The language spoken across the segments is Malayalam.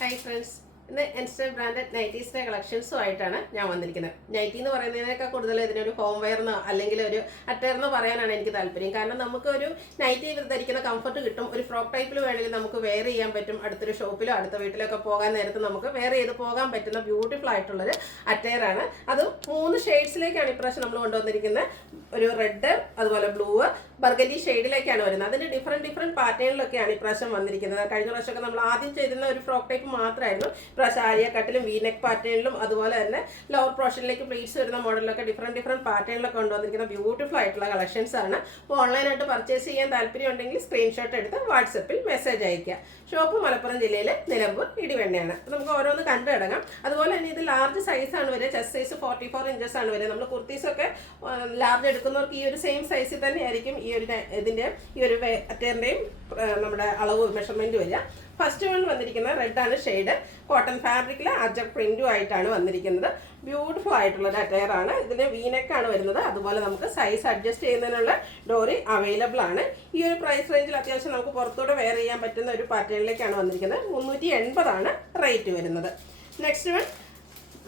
Hi friends. ഇന്ന് എൻസ്റ്റർ ബ്രാൻഡഡ് നൈറ്റീസിൻ്റെ കളക്ഷൻസുമായിട്ടാണ് ഞാൻ വന്നിരിക്കുന്നത്. നൈറ്റി എന്ന് പറയുന്നതിനേക്കാൾ കൂടുതൽ ഇതിനൊരു ഹോം വെയർന്നോ അല്ലെങ്കിൽ ഒരു അറ്റയർന്നോ പറയാനാണ് എനിക്ക് താല്പര്യം. കാരണം നമുക്കൊരു നൈറ്റി ധരിക്കുന്ന കംഫർട്ട് കിട്ടും. ഒരു ഫ്രോക്ക് ടൈപ്പിൽ വേണമെങ്കിൽ നമുക്ക് വെയർ ചെയ്യാൻ പറ്റും. അടുത്തൊരു ഷോപ്പിലോ അടുത്ത വീട്ടിലൊക്കെ പോകാൻ നേരത്ത് നമുക്ക് വെയർ ചെയ്ത് പോകാൻ പറ്റുന്ന ബ്യൂട്ടിഫുൾ ആയിട്ടുള്ളൊരു അറ്റയറാണ്. അതും 3 ഷെയ്ഡ്സിലേക്കാണ് ഇപ്രാവശ്യം നമ്മൾ കൊണ്ടുവന്നിരിക്കുന്നത്. ഒരു റെഡ്, അതുപോലെ ബ്ലൂ, ബർഗലി ഷെയ്ഡിലേക്കാണ് വരുന്നത്. അതിൻ്റെ ഡിഫറെൻറ്റ് പാറ്റേണിലൊക്കെയാണ് ഇപ്രാവശ്യം വന്നിരിക്കുന്നത്. കഴിഞ്ഞ പ്രാവശ്യമൊക്കെ നമ്മൾ ആദ്യം ചെയ്തിരുന്ന ഒരു ഫ്രോക്ക് ടൈപ്പ് മാത്രമായിരുന്നു. ഇപ്രാവശ്യം ആലിയ കട്ടിലും വീനെക്ക് പാറ്റേണിലും അതുപോലെ തന്നെ ലോവർ പോർഷനിലേക്ക് പ്ലീറ്റ്സ് വരുന്ന മോഡലിലൊക്കെ ഡിഫറെൻറ്റ് പാറ്റേണിലൊക്കെ കൊണ്ടുവന്നിരിക്കുന്ന ബ്യൂട്ടിഫുൾ ആയിട്ടുള്ള കളക്ഷൻസ് ആണ്. അപ്പോൾ ഓൺലൈനായിട്ട് പർച്ചേസ് ചെയ്യാൻ താല്പര്യം ഉണ്ടെങ്കിൽ സ്ക്രീൻഷോട്ട് എടുത്ത് വാട്സപ്പിൽ മെസ്സേജ് അയയ്ക്കുക. ഷോപ്പ് മലപ്പുറം ജില്ലയിലെ നിലമ്പൂർ ഇടിവെണ്ണയാണ്. നമുക്ക് ഓരോന്ന് കണ്ടു കിടങ്ങാം. അതുപോലെ തന്നെ ഇത് ലാർജ് സൈസാണ് വരിക. ചെസ്റ്റ് സൈസ് 44 ഇഞ്ചസ് ആണ് വരിക. നമ്മൾ കുർത്തീസൊക്കെ ലാർജ് എടുക്കുന്നവർക്ക് ഈ ഒരു സെയിം സൈസിൽ തന്നെ ആയിരിക്കും ഈ ഒരു അറ്റയറിൻ്റെയും നമ്മുടെ അളവ് മെഷർമെൻറ്റ് വരിക. ഫസ്റ്റ് വൺ വന്നിരിക്കുന്നത് റെഡാണ് ഷെയ്ഡ്. കോട്ടൺ ഫാബ്രിക്കിൽ അജക് പ്രിൻറ്റും ആയിട്ടാണ് വന്നിരിക്കുന്നത്. ബ്യൂട്ടിഫുൾ ആയിട്ടുള്ളൊരു അറ്റയറാണ്. ഇതിന് വീനെക്കാണ് വരുന്നത്. അതുപോലെ നമുക്ക് സൈസ് അഡ്ജസ്റ്റ് ചെയ്യുന്നതിനുള്ള ഡോറി അവൈലബിൾ ആണ്. ഈ ഒരു പ്രൈസ് റേഞ്ചിൽ അത്യാവശ്യം നമുക്ക് പുറത്തൂടെ വെയർ ചെയ്യാൻ പറ്റുന്ന ഒരു പാറ്റേണിലേക്കാണ് വന്നിരിക്കുന്നത്. 380 റേറ്റ് വരുന്നത്. നെക്സ്റ്റ് വൺ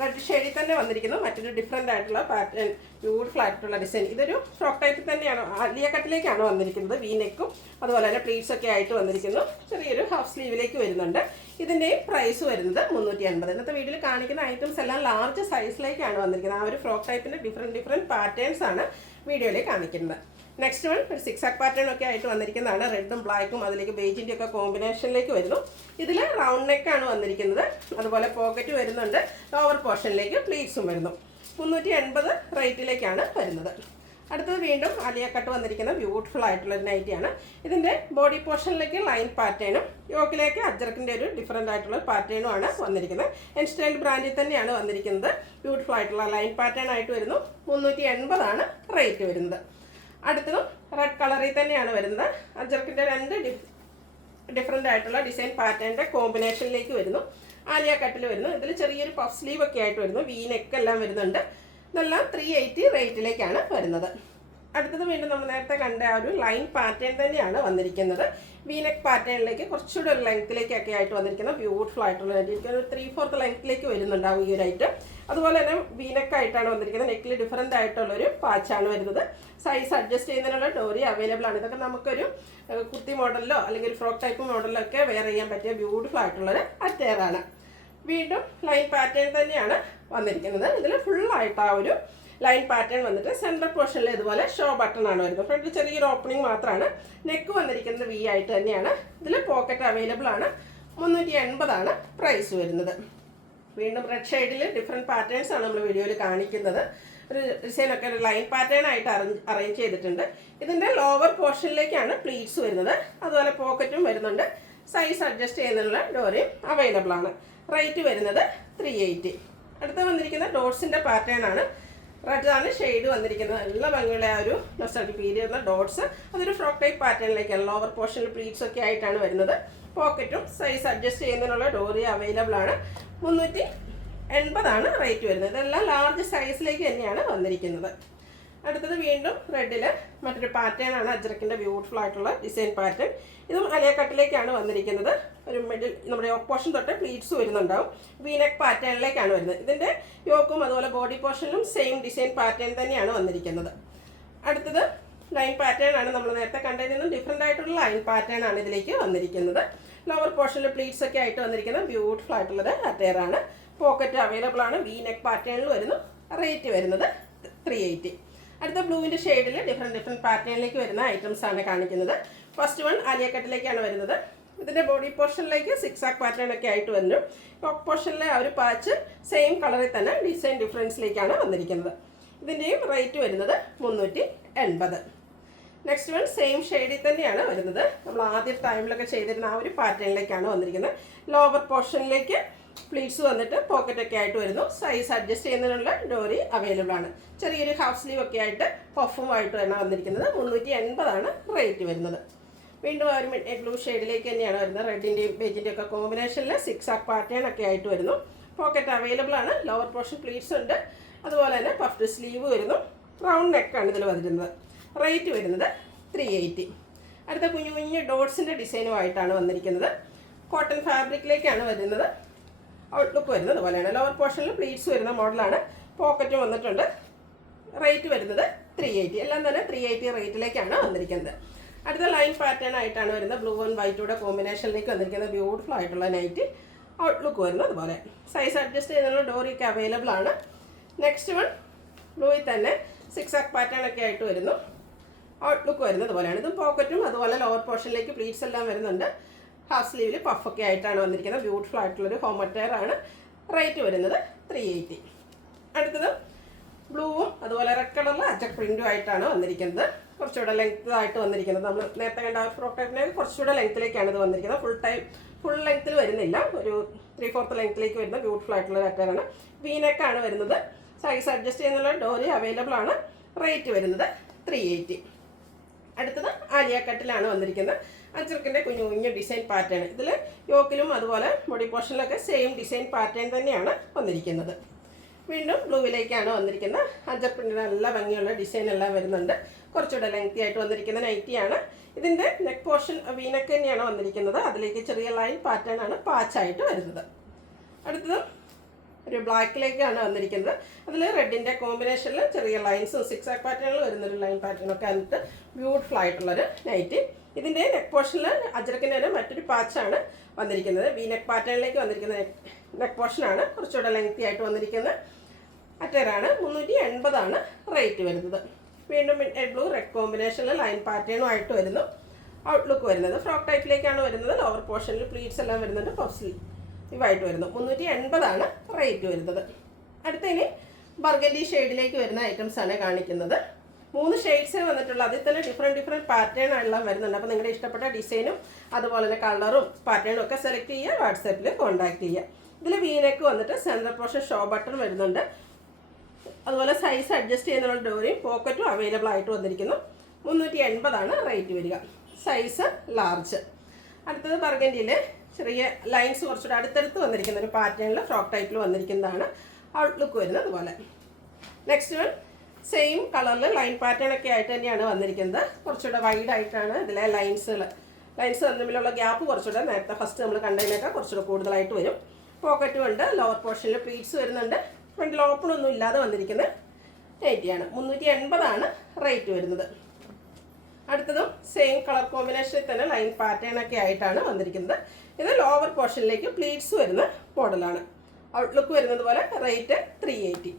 റെഡ് ഷെയ്ഡിൽ തന്നെ വന്നിരിക്കുന്നു. മറ്റൊരു ഡിഫറെൻ്റ് ആയിട്ടുള്ള പാറ്റേൺ, ബ്യൂട്ടിഫുൾ ആയിട്ടുള്ള ഡിസൈൻ. ഇതൊരു ഫ്രോക്ക് ടൈപ്പിൽ തന്നെയാണ്, ആലിയ കട്ടിലേക്കാണ് വന്നിരിക്കുന്നത്. വീനെക്കും അതുപോലെ തന്നെ പ്ലീറ്റ്സ് ഒക്കെ ആയിട്ട് വന്നിരിക്കുന്നു. ചെറിയൊരു ഹാഫ് സ്ലീവിലേക്ക് വരുന്നുണ്ട്. ഇതിൻ്റെയും പ്രൈസ് വരുന്നത് 380. ഇന്നത്തെ വീഡിയോയിൽ കാണിക്കുന്ന ഐറ്റംസ് എല്ലാം ലാർജ് സൈസിലേക്കാണ് വന്നിരിക്കുന്നത്. ആ ഒരു ഫ്രോക്ക് ടൈപ്പിൻ്റെ ഡിഫറെൻറ്റ് പാറ്റേൺസ് ആണ് വീഡിയോയിൽ കാണിക്കുന്നത്. നെക്സ്റ്റ് വൺ ഒരു 6 ആക്ക് പാറ്റേൺ ഒക്കെ ആയിട്ട് വന്നിരിക്കുന്നതാണ്. റെഡും ബ്ലാക്കും അതിലേക്ക് ബേജിൻ്റെ ഒക്കെ കോമ്പിനേഷനിലേക്ക് വരുന്നു. ഇതിൽ റൗണ്ട് നെക്കാണ് വന്നിരിക്കുന്നത്. അതുപോലെ പോക്കറ്റ് വരുന്നുണ്ട്. ലോവർ പോർഷനിലേക്ക് പ്ലീറ്റ്സും വരുന്നു. 380 റേറ്റിലേക്കാണ് വരുന്നത്. അടുത്തത് വീണ്ടും ആലിയ കട്ട് വന്നിരിക്കുന്ന ബ്യൂട്ടിഫുൾ ആയിട്ടുള്ളൊരു നൈറ്റിയാണ്. ഇതിൻ്റെ ബോഡി പോർഷനിലേക്ക് ലൈൻ പാറ്റേണും യോക്കിലേക്ക് അജ്രക്കിൻ്റെ ഒരു ഡിഫറെൻ്റ് ആയിട്ടുള്ള പാറ്റേണും ആണ് വന്നിരിക്കുന്നത്. എൻ സ്റ്റൈൽ ബ്രാൻഡിൽ തന്നെയാണ് വന്നിരിക്കുന്നത്. ബ്യൂട്ടിഫുൾ ആയിട്ടുള്ള ലൈൻ പാറ്റേൺ ആയിട്ട് വരുന്നു. 380 റേറ്റ് വരുന്നത്. അടുത്തതും റെഡ് കളറിൽ തന്നെയാണ് വരുന്നത്. അജ്രക്കിൻ്റെ 2 ഡിഫറെൻ്റ് ആയിട്ടുള്ള ഡിസൈൻ പാറ്റേണിൻ്റെ കോമ്പിനേഷനിലേക്ക് വരുന്നു. ആലിയ കട്ടിൽ വരുന്നു. ഇതിൽ ചെറിയൊരു പഫ് സ്ലീവ് ഒക്കെ ആയിട്ട് വരുന്നു. വീനെക്ക് എല്ലാം വരുന്നുണ്ട്. ഇതെല്ലാം 380 റേറ്റിലേക്കാണ് വരുന്നത്. അടുത്തത് വീണ്ടും നമ്മൾ നേരത്തെ കണ്ട ആ ഒരു ലൈൻ പാറ്റേൺ തന്നെയാണ് വന്നിരിക്കുന്നത്. വീനെക്ക് പാറ്റേണിലേക്ക് കുറച്ചുകൂടി ഒരു ലെങ്ത്തിലേക്കൊക്കെ ആയിട്ട് വന്നിരിക്കുന്ന ബ്യൂട്ടിഫുൾ ആയിട്ടുള്ള ഒരു 3/4 ലെങ്ത്തിലേക്ക് വരുന്നുണ്ടാവും ഈ ഒരു ഐറ്റം. അതുപോലെ തന്നെ വീനെക്ക് ആയിട്ടാണ് വന്നിരിക്കുന്നത്. നെക്കിൽ ഡിഫറെൻ്റ് ആയിട്ടുള്ളൊരു പാച്ചാണ് വരുന്നത്. സൈസ് അഡ്ജസ്റ്റ് ചെയ്യുന്നതിനുള്ള ഡോറി അവൈലബിൾ ആണ്. ഇതൊക്കെ നമുക്കൊരു കുർത്തി മോഡലിലോ അല്ലെങ്കിൽ ഫ്രോക്ക് ടൈപ്പ് മോഡലിലോ ഒക്കെ വെയർ ചെയ്യാൻ പറ്റിയ ബ്യൂട്ടിഫുൾ ആയിട്ടുള്ളൊരു അറ്റയറാണ്. വീണ്ടും ലൈൻ പാറ്റേൺ തന്നെയാണ് വന്നിരിക്കുന്നത്. ഇതിൽ ഫുള്ളായിട്ട് ആ ഒരു ലൈൻ പാറ്റേൺ വന്നിട്ട് സെൻട്രൽ പോർഷനിൽ ഇതുപോലെ ഷോ ബട്ടൺ ആണ് വരുന്നത്. ഫ്രണ്ടിൽ ചെറിയൊരു ഓപ്പണിംഗ് മാത്രമാണ്. നെക്ക് വന്നിരിക്കുന്നത് വി ആയിട്ട് തന്നെയാണ്. ഇതിൽ പോക്കറ്റ് അവൈലബിൾ ആണ്. 380 പ്രൈസ് വരുന്നത്. വീണ്ടും റെഡ് ഷെയ്ഡിൽ ഡിഫറെൻറ്റ് പാറ്റേൺസ് ആണ് നമ്മൾ വീഡിയോയിൽ കാണിക്കുന്നത്. ഒരു ഡിസൈനൊക്കെ ഒരു ലൈൻ പാറ്റേൺ ആയിട്ട് അറേഞ്ച് ചെയ്തിട്ടുണ്ട്. ഇതിൻ്റെ ലോവർ പോർഷനിലേക്കാണ് പ്ലീറ്റ്സ് വരുന്നത്. അതുപോലെ പോക്കറ്റും വരുന്നുണ്ട്. സൈസ് അഡ്ജസ്റ്റ് ചെയ്യുന്നതിനുള്ള ഡോറിയും അവൈലബിൾ ആണ്. റേറ്റ് വരുന്നത് 380. അടുത്ത് വന്നിരിക്കുന്ന ഡോട്ട്സിൻ്റെ പാറ്റേൺ ആണ്. റെഡാണ് ഷെയ്ഡ് വന്നിരിക്കുന്നത്. നല്ല ഭംഗിയുള്ള ആ ഒരു നൊസ്റ്റാൾജിക് ഫീൽ ചെയ്യുന്ന ഡോട്ട്സ്. അതൊരു ഫ്രോക്ക് ടൈപ്പ് പാറ്റേണിലേക്കാണ്. ലോവർ പോർഷനിൽ പ്ലീറ്റ്സ് ഒക്കെ ആയിട്ടാണ് വരുന്നത്. പോക്കറ്റും സൈസ് അഡ്ജസ്റ്റ് ചെയ്യുന്നതിനുള്ള ഡോറി അവൈലബിൾ ആണ്. 380 റേറ്റ് വരുന്നത്. ഇതെല്ലാം ലാർജ് സൈസിലേക്ക് തന്നെയാണ് വന്നിരിക്കുന്നത്. അടുത്തത് വീണ്ടും റെഡിൽ മറ്റൊരു പാറ്റേൺ ആണ്. അജ്രക്കിൻ്റെ ബ്യൂട്ടിഫുൾ ആയിട്ടുള്ള ഡിസൈൻ പാറ്റേൺ. ഇതും അലിയ കട്ടിലേക്കാണ് വന്നിരിക്കുന്നത്. ഒരു മിഡിൽ നമ്മുടെ യോക്ക് പോർഷൻ തൊട്ട് പ്ലീറ്റ്സ് വരുന്നുണ്ടാവും. വീനെക്ക് പാറ്റേണിലേക്കാണ് വരുന്നത്. ഇതിൻ്റെ യോക്കും അതുപോലെ ബോഡി പോർഷനിലും സെയിം ഡിസൈൻ പാറ്റേൺ തന്നെയാണ് വന്നിരിക്കുന്നത്. അടുത്തത് ലൈൻ പാറ്റേൺ ആണ്. നമ്മൾ നേരത്തെ കണ്ടതിൽ നിന്നും ഡിഫറെൻ്റ് ആയിട്ടുള്ള ലൈൻ പാറ്റേൺ ആണ് ഇതിലേക്ക് വന്നിരിക്കുന്നത്. ലോവർ പോർഷനിൽ പ്ലീറ്റ്സ് ഒക്കെ ആയിട്ട് വന്നിരിക്കുന്ന ബ്യൂട്ടിഫുൾ ആയിട്ടുള്ളത് അറ്റയറാണ്. പോക്കറ്റ് അവൈലബിൾ ആണ്. വീനെക്ക് പാറ്റേണിൽ വരുന്നു. റേറ്റ് വരുന്നത് 380. അടുത്ത ബ്ലൂവിൻ്റെ ഷെയ്ഡിൽ ഡിഫറെൻറ്റ് പാറ്റേണിലേക്ക് വരുന്ന ഐറ്റംസ് ആണ് കാണിക്കുന്നത്. ഫസ്റ്റ് വൺ ആലിയ കട്ടിലേക്കാണ് വരുന്നത്. ഇതിൻ്റെ ബോഡി പോർഷനിലേക്ക് 6 ആക്ക് പാറ്റേൺ ഒക്കെ ആയിട്ട് വന്നു. ടോപ്പ് പോർഷനിലെ ആ ഒരു പാച്ച് സെയിം കളറിൽ തന്നെ ഡിസൈൻ ഡിഫറൻസിലേക്കാണ് വന്നിരിക്കുന്നത്. ഇതിൻ്റെയും റേറ്റ് വരുന്നത് 380. നെക്സ്റ്റ് വൺ സെയിം ഷെയ്ഡിൽ തന്നെയാണ് വരുന്നത്. നമ്മൾ ആദ്യ ടൈമിലൊക്കെ ചെയ്തിരുന്ന ആ ഒരു പാറ്റേണിലേക്കാണ് വന്നിരിക്കുന്നത്. ലോവർ പോർഷനിലേക്ക് പ്ലീറ്റ്സ് വന്നിട്ട് പോക്കറ്റൊക്കെ ആയിട്ട് വരുന്നു. സൈസ് അഡ്ജസ്റ്റ് ചെയ്യുന്നതിനുള്ള ഡോറി അവൈലബിൾ ആണ്. ചെറിയൊരു ഹാഫ് സ്ലീവ് ഒക്കെ ആയിട്ട് പഫുമായിട്ടാണ് വന്നിരിക്കുന്നത്. 380 റേറ്റ് വരുന്നത്. വീണ്ടും ആ ഒരു മിഡ് ബ്ലൂ ഷെയ്ഡിലേക്ക് തന്നെയാണ് വരുന്നത്. റെഡിൻ്റെയും ബേജിൻ്റെയും ഒക്കെ കോമ്പിനേഷനിൽ 6 ആക്ക് പാറ്റേൺ ഒക്കെ ആയിട്ട് വരുന്നു. പോക്കറ്റ് അവൈലബിൾ ആണ്. ലോവർ പോർഷൻ പ്ലീറ്റ്സ് ഉണ്ട്. അതുപോലെ തന്നെ പഫ്ഡ് സ്ലീവ് വരുന്നു. റൗണ്ട് നെക്കാണ് ഇതിൽ വരുന്നത്. റേറ്റ് വരുന്നത് 380. അടുത്ത കുഞ്ഞു കുഞ്ഞു ഡോട്ട്സിൻ്റെ ഡിസൈനുമായിട്ടാണ് വന്നിരിക്കുന്നത്. കോട്ടൺ ഫാബ്രിക്കിലേക്കാണ് വരുന്നത്. ഔട്ട്ലുക്ക് വരുന്നത് അതുപോലെയാണ്. ലോവർ പോർഷനിൽ പ്ലീറ്റ്സ് വരുന്ന മോഡലാണ്. പോക്കറ്റ് വന്നിട്ടുണ്ട്. റേറ്റ് വരുന്നത് 380. എല്ലാം തന്നെ 380 റേറ്റിലേക്കാണ് വന്നിരിക്കുന്നത്. അടുത്ത ലൈൻ പാറ്റേൺ ആയിട്ടാണ് വരുന്നത്. ബ്ലൂ ആൻഡ് വൈറ്റൂടെ കോമ്പിനേഷനിലേക്ക് വന്നിരിക്കുന്നത്. ബ്യൂട്ടിഫുൾ ആയിട്ടുള്ള നൈറ്റ്. ഔട്ട്ലുക്ക് വരുന്നത് അതുപോലെ. സൈസ് അഡ്ജസ്റ്റ് ചെയ്യുന്നുള്ള ഡോറിയൊക്കെ അവൈലബിൾ ആണ്. നെക്സ്റ്റ് വൺ ബ്ലൂയിൽ തന്നെ 6 ആക്ക് പാറ്റേൺ ഒക്കെ ആയിട്ട് വരുന്നു. ഔട്ട്ലുക്ക് വരുന്നത് അതുപോലെയാണ്. ഇതും പോക്കറ്റും അതുപോലെ ലോവർ പോർഷനിലേക്ക് പ്ലീറ്റ്സ് എല്ലാം വരുന്നുണ്ട്. ഹാഫ് സ്ലീവിൽ പഫൊക്കെ ആയിട്ടാണ് വന്നിരിക്കുന്നത്. ബ്യൂട്ടിഫുൾ ആയിട്ടുള്ളൊരു ഹോം അറ്റയർ ആണ്. റേറ്റ് വരുന്നത് 380. അടുത്തത് ബ്ലൂവും അതുപോലെ റെഡ് കളറിൽ അജക് പ്രിൻറ്റും ആയിട്ടാണ് വന്നിരിക്കുന്നത്. കുറച്ചുകൂടെ ലെങ്ത് ആയിട്ട് വന്നിരിക്കുന്നത്. നമ്മൾ നേരത്തെ കണ്ട ഫ്രോക്ക് ടൈപ്പിനെ കുറച്ചുകൂടെ ലെങ്ത്തിലേക്കാണ് ഇത് വന്നിരിക്കുന്നത്. ഫുൾ ലെങ്ത്തിൽ വരുന്നില്ല. ഒരു 3/4 ലെങ്ത്തിലേക്ക് വരുന്ന ബ്യൂട്ടിഫുൾ ആയിട്ടുള്ള അറ്റയറാണ്. വീനെക്കാണ് വരുന്നത്. സൈസ് അഡ്ജസ്റ്റ് ചെയ്യുന്നുള്ള ഡോറി അവൈലബിൾ ആണ്. റേറ്റ് വരുന്നത് 380. അടുത്തത് ആലിയ കട്ടിലാണ് വന്നിരിക്കുന്നത്. അജ്രക്കിൻ്റെ കുഞ്ഞു കുഞ്ഞു ഡിസൈൻ പാറ്റേൺ. ഇതിൽ യോക്കിലും അതുപോലെ ബോഡി പോർഷനിലൊക്കെ സെയിം ഡിസൈൻ പാറ്റേൺ തന്നെയാണ് വന്നിരിക്കുന്നത്. വീണ്ടും ബ്ലൂവിലേക്കാണ് വന്നിരിക്കുന്നത്. അജർക്കിൻ്റെ നല്ല ഭംഗിയുള്ള ഡിസൈൻ എല്ലാം വരുന്നുണ്ട്. കുറച്ചുകൂടെ ലെങ്തി ആയിട്ട് വന്നിരിക്കുന്ന നൈറ്റിയാണ്. ഇതിൻ്റെ നെക്ക് പോർഷൻ വീനക്ക് തന്നെയാണ് വന്നിരിക്കുന്നത്. അതിലേക്ക് ചെറിയ ലൈൻ പാറ്റേൺ ആണ് പാച്ചായിട്ട് വരുന്നത്. അടുത്തത് ഒരു ബ്ലാക്കിലേക്കാണ് വന്നിരിക്കുന്നത്. അതിൽ റെഡിൻ്റെ കോമ്പിനേഷനിൽ ചെറിയ ലൈൻസും 6 ആക്ക് പാറ്റേണിൽ വരുന്നൊരു ലൈൻ പാറ്റേണൊക്കെ എന്നിട്ട് ബ്യൂട്ടിഫുൾ ആയിട്ടുള്ളൊരു നൈറ്റി. ഇതിൻ്റെ നെക്ക് പോർഷനിൽ അജ്രക്കിൻ്റെ തന്നെ മറ്റൊരു പാച്ചാണ് വന്നിരിക്കുന്നത്. വി നെക്ക് പാറ്റേണിലേക്ക് വന്നിരിക്കുന്ന നെക്ക് പോർഷനാണ്. കുറച്ചുകൂടെ ലെങ്തി ആയിട്ട് വന്നിരിക്കുന്ന അറ്റയറാണ്. 380 റേറ്റ് വരുന്നത്. വീണ്ടും ബ്ലൂ റെഡ് കോമ്പിനേഷനിൽ ലൈൻ പാറ്റേണും ആയിട്ട് വരുന്നു. ഔട്ട്ലുക്ക് വരുന്നത് ഫ്രോക്ക് ടൈപ്പിലേക്കാണ് വരുന്നത്. ലോവർ പോർഷനിൽ പ്ലീറ്റ്സ് എല്ലാം വരുന്നുണ്ട്. പഫ് സ്ലീവ് ഇവായിട്ട് വരുന്നു. 380 റേറ്റ് വരുന്നത്. അടുത്തതിന് ബർഗൻഡി ഷെയ്ഡിലേക്ക് വരുന്ന ഐറ്റംസ് ആണ് കാണിക്കുന്നത്. 3 ഷെയ്ഡ്സേ വന്നിട്ടുള്ളൂ. അതിൽ തന്നെ ഡിഫറെൻറ്റ് പാറ്റേൺ എല്ലാം വരുന്നുണ്ട്. അപ്പോൾ നിങ്ങളുടെ ഇഷ്ടപ്പെട്ട ഡിസൈനും അതുപോലെ തന്നെ കളറും പാറ്റേണും ഒക്കെ സെലക്ട് ചെയ്യുക. വാട്സാപ്പിൽ കോൺടാക്ട് ചെയ്യുക. ഇതിൽ വീനെക്ക് വന്നിട്ട് സെൻട്രൽ പോർഷൻ ഷോ ബട്ടൺ വരുന്നുണ്ട്. അതുപോലെ സൈസ് അഡ്ജസ്റ്റ് ചെയ്യുന്നുള്ള ഡോറിയും പോക്കറ്റും അവൈലബിൾ ആയിട്ട് വന്നിരിക്കുന്നു. 380 റേറ്റ് വരിക. Size large. അടുത്തത് ബർഗൻഡിയിൽ ചെറിയ ലൈൻസ് കുറച്ചുകൂടെ അടുത്തടുത്ത് വന്നിരിക്കുന്ന ഒരു പാറ്റേണിൽ ഫ്രോക്ക് ടൈപ്പിൽ വന്നിരിക്കുന്നതാണ്. ഔട്ട്ലുക്ക് വരുന്നത് അതുപോലെ. നെക്സ്റ്റ് വൺ സെയിം കളറിൽ ലൈൻ പാറ്റേൺ ഒക്കെ ആയിട്ട് തന്നെയാണ് വന്നിരിക്കുന്നത്. കുറച്ചുകൂടെ വൈഡ് ആയിട്ടാണ് ഇതിലെ ലൈൻസ് തമ്മിലുള്ള ഗ്യാപ്പ് കുറച്ചുകൂടെ നേരത്തെ ഫസ്റ്റ് നമ്മൾ കണ്ടതിനേക്കാൾ കുറച്ചുകൂടെ കൂടുതലായിട്ട് വരും. പോക്കറ്റും ഉണ്ട്. ലോവർ പോർഷനിൽ പ്ലീറ്റ്സ് വരുന്നുണ്ട്. ഫ്രണ്ടിൽ ഓപ്പൺ ഒന്നും ഇല്ലാതെ വന്നിരിക്കുന്ന നൈറ്റിയാണ്. 380 റേറ്റ് വരുന്നത്. അടുത്തതും സെയിം കളർ കോമ്പിനേഷനിൽ തന്നെ ലൈൻ പാറ്റേൺ ഒക്കെ ആയിട്ടാണ് വന്നിരിക്കുന്നത്. ഇത് ലോവർ പോർഷനിലേക്ക് പ്ലീറ്റ്സ് വരുന്ന മോഡലാണ്. ഔട്ട്ലുക്ക് വരുന്നത് പോലെ. റേറ്റ് 380.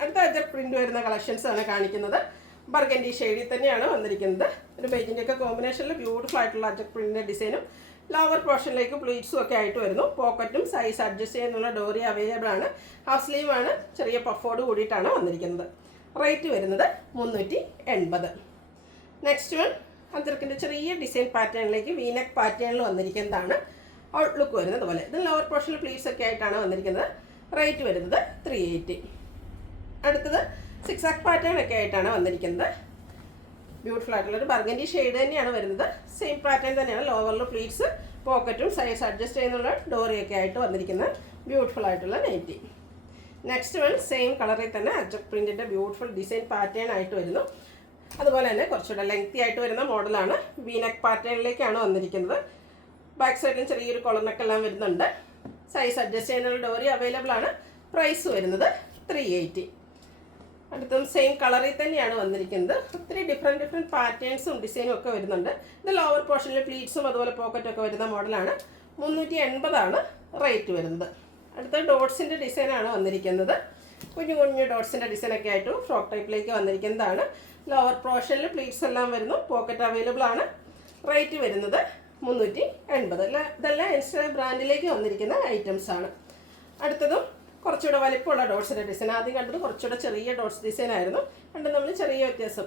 അടുത്ത അജക് പ്രിന്റ് വരുന്ന കളക്ഷൻസ് ആണ് കാണിക്കുന്നത്. ബർഗൻഡി ഷെയ്ഡിൽ തന്നെയാണ് വന്നിരിക്കുന്നത്. ഒരു ബേജിൻ്റെ ഒക്കെ കോമ്പിനേഷനിൽ ബ്യൂട്ടിഫുൾ ആയിട്ടുള്ള അജക് പ്രിന്റിൻ്റെ ഡിസൈനും ലോവർ പോർഷനിലേക്ക് പ്ലീറ്റ്സും ഒക്കെ ആയിട്ട് വരുന്നു. പോക്കറ്റും സൈസ് അഡ്ജസ്റ്റ് ചെയ്യുന്നുള്ള ഡോറി അവൈലബിൾ ആണ്. ഹാഫ് സ്ലീവ് ആണ്. ചെറിയ പഫോട് കൂടിയിട്ടാണ് വന്നിരിക്കുന്നത്. റേറ്റ് വരുന്നത് 380. നെക്സ്റ്റ് വൺ അജർക്കിൻ്റെ ചെറിയ ഡിസൈൻ പാറ്റേണിലേക്ക് വീനെക്ക് പാറ്റേണിൽ വന്നിരിക്കുന്നതാണ്. ഔട്ട്ലുക്ക് വരുന്നത് പോലെ. ഇത് ലോവർ പോർഷനിൽ പ്ലീറ്റ്സ് ഒക്കെ ആയിട്ടാണ് വന്നിരിക്കുന്നത്. റേറ്റ് വരുന്നത് 380. അടുത്തത് 6 ആക്ക് പാറ്റേൺ ഒക്കെ ആയിട്ടാണ് വന്നിരിക്കുന്നത്. ബ്യൂട്ടിഫുൾ ആയിട്ടുള്ളൊരു ബർഗൻഡി ഷെയ്ഡ് തന്നെയാണ് വരുന്നത്. സെയിം പാറ്റേൺ തന്നെയാണ്. ലോവറിൽ പ്ലീറ്റ്സ് പോക്കറ്റും സൈസ് അഡ്ജസ്റ്റ് ചെയ്യുന്നുള്ള ഡോറിയൊക്കെ ആയിട്ട് വന്നിരിക്കുന്ന ബ്യൂട്ടിഫുൾ ആയിട്ടുള്ള നൈറ്റി. നെക്സ്റ്റ് വൺ സെയിം കളറിൽ തന്നെ അജക് പ്രിൻറ്റിൻ്റെ ബ്യൂട്ടിഫുൾ ഡിസൈൻ പാറ്റേൺ ആയിട്ട് വരുന്നു. അതുപോലെ തന്നെ കുറച്ചുകൂടെ ലെങ്തി ആയിട്ട് വരുന്ന മോഡലാണ്. വീനെക്ക് പാറ്റേണിലേക്കാണ് വന്നിരിക്കുന്നത്. ബാക്ക് സൈഡിലും ചെറിയൊരു കൊളർനെക്കെല്ലാം വരുന്നുണ്ട്. സൈസ് അഡ്ജസ്റ്റ് ചെയ്യുന്നുള്ള ഡോറി അവൈലബിൾ ആണ്. പ്രൈസ് വരുന്നത് 380. അടുത്തും സെയിം കളറിൽ തന്നെയാണ് വന്നിരിക്കുന്നത്. ഒത്തിരി ഡിഫറെൻറ്റ് പാറ്റേൺസും ഡിസൈനും ഒക്കെ വരുന്നുണ്ട്. ഇത് ലോവർ പോർഷനിൽ പ്ലീറ്റ്സും അതുപോലെ പോക്കറ്റൊക്കെ വരുന്ന മോഡലാണ്. 380 റേറ്റ് വരുന്നത്. അടുത്ത ഡോട്ട്സിൻ്റെ ഡിസൈനാണ് വന്നിരിക്കുന്നത്. കുഞ്ഞു കുഞ്ഞു ഡോട്ട്സിൻ്റെ ഡിസൈനൊക്കെ ആയിട്ട് ഫ്രോക്ക് ടൈപ്പിലേക്ക് വന്നിരിക്കുന്നതാണ്. ലോവർ പോർഷനിൽ പ്ലീറ്റ്സ് എല്ലാം വരുന്നു. പോക്കറ്റ് അവൈലബിൾ ആണ്. റേറ്റ് വരുന്നത് 380. ഇതെല്ലാം ഇൻസ്റ്റ ബ്രാൻഡിലേക്ക് വന്നിരിക്കുന്ന ഐറ്റംസ് ആണ്. അടുത്തതും കുറച്ചുകൂടെ വലിപ്പമുള്ള ഡോട്ട്സിൻ്റെ ഡിസൈൻ. ആദ്യം കണ്ടത് കുറച്ചുകൂടെ ചെറിയ ഡോട്ട്സ് ഡിസൈൻ ആയിരുന്നു. രണ്ടും നമ്മൾ ചെറിയ വ്യത്യാസം.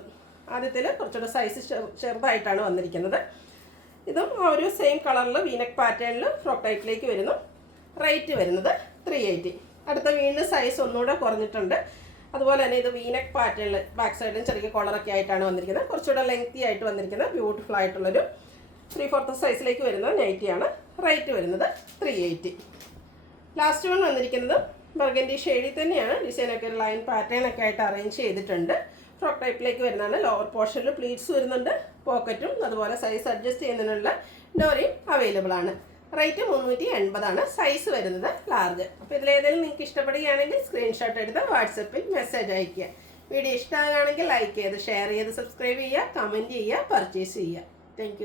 ആദ്യത്തിൽ കുറച്ചുകൂടെ സൈസ് ചെറുതായിട്ടാണ് വന്നിരിക്കുന്നത്. ഇതും ആ ഒരു സെയിം കളറിൽ വീനെക്ക് പാറ്റേണിൽ ഫ്രോക്ക് ടൈപ്പിലേക്ക് വരുന്നു. റേറ്റ് വരുന്നത് 380. അടുത്ത വീണ്ടും സൈസ് ഒന്നുകൂടെ കുറഞ്ഞിട്ടുണ്ട്. അതുപോലെ തന്നെ ഇത് വീനെക്ക് പാറ്റേണിൽ ബാക്ക് സൈഡിലും ചെറിയ കോളറൊക്കെ ആയിട്ടാണ് വന്നിരിക്കുന്നത്. കുറച്ചുകൂടെ ലെങ്തി ആയിട്ട് വന്നിരിക്കുന്ന ബ്യൂട്ടിഫുൾ ആയിട്ടുള്ളൊരു 3/4 സൈസിലേക്ക് വരുന്ന നൈറ്റിയാണ്. റേറ്റ് വരുന്നത് 380. ലാസ്റ്റ് വൺ വന്നിരിക്കുന്നത് ബർഗൻഡി ഷെയ്ഡിൽ തന്നെയാണ്. ഡിസൈനൊക്കെ ഒരു ലൈൻ പാറ്റേൺ ഒക്കെ ആയിട്ട് അറേഞ്ച് ചെയ്തിട്ടുണ്ട്. ഫ്രോക്ക് ടൈപ്പിലേക്ക് വരുന്നതാണ്. ലോവർ പോർഷനിൽ പ്ലീറ്റ്സ് വരുന്നുണ്ട്. പോക്കറ്റും അതുപോലെ സൈസ് അഡ്ജസ്റ്റ് ചെയ്യുന്നതിനുള്ള ഡോറിയും അവൈലബിൾ ആണ്. റേറ്റ് 380 സൈസ് വരുന്നത് ലാർജ്. അപ്പോൾ ഇതിലേതെങ്കിലും നിങ്ങൾക്ക് ഇഷ്ടപ്പെടുകയാണെങ്കിൽ സ്ക്രീൻഷോട്ട് എടുത്ത് വാട്സപ്പിൽ മെസ്സേജ് അയയ്ക്കുക. വീഡിയോ ഇഷ്ടമാകുകയാണെങ്കിൽ ലൈക്ക് ചെയ്ത് ഷെയർ ചെയ്ത് സബ്സ്ക്രൈബ് ചെയ്യുക, കമൻറ്റ് ചെയ്യുക, പർച്ചേസ് ചെയ്യുക. താങ്ക്